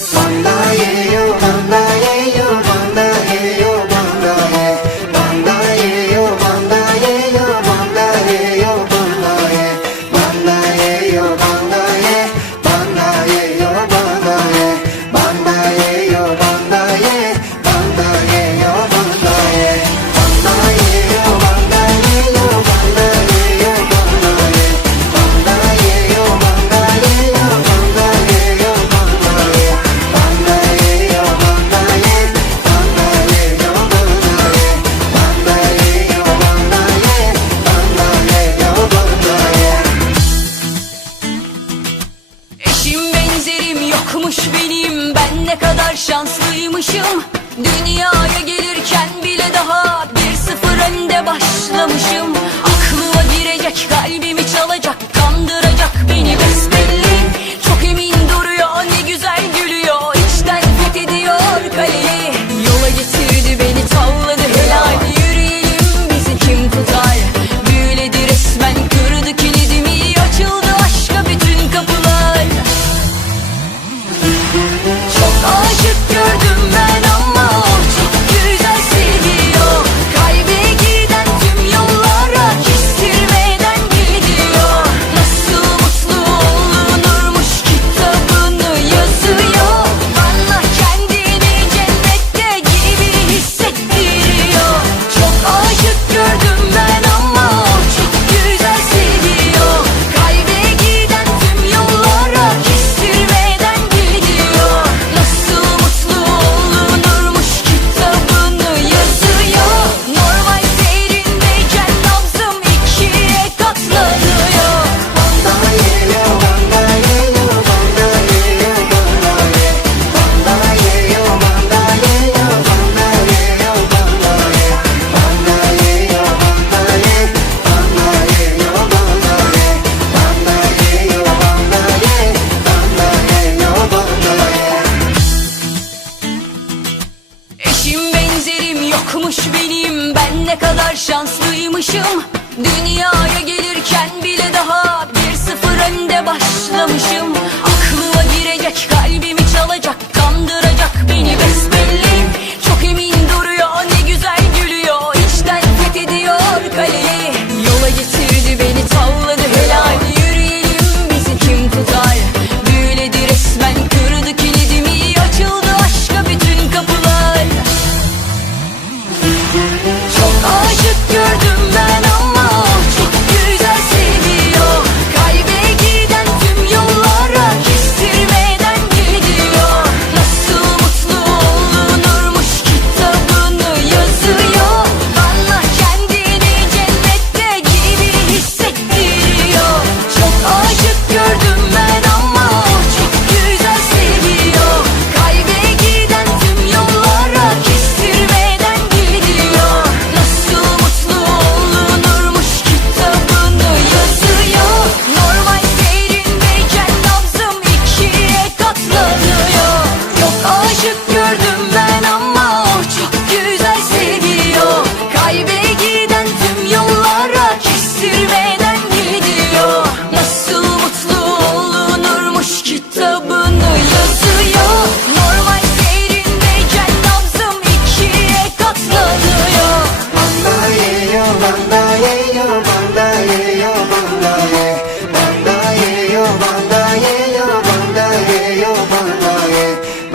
만나예요 만나예요 başlamışım. Dünyaya gelirken bile daha bir sıfır önde başlamışım. Aklıma girecek kalbimi çalacak kandıracak Ne kadar şanslıymışım. Dünya yeah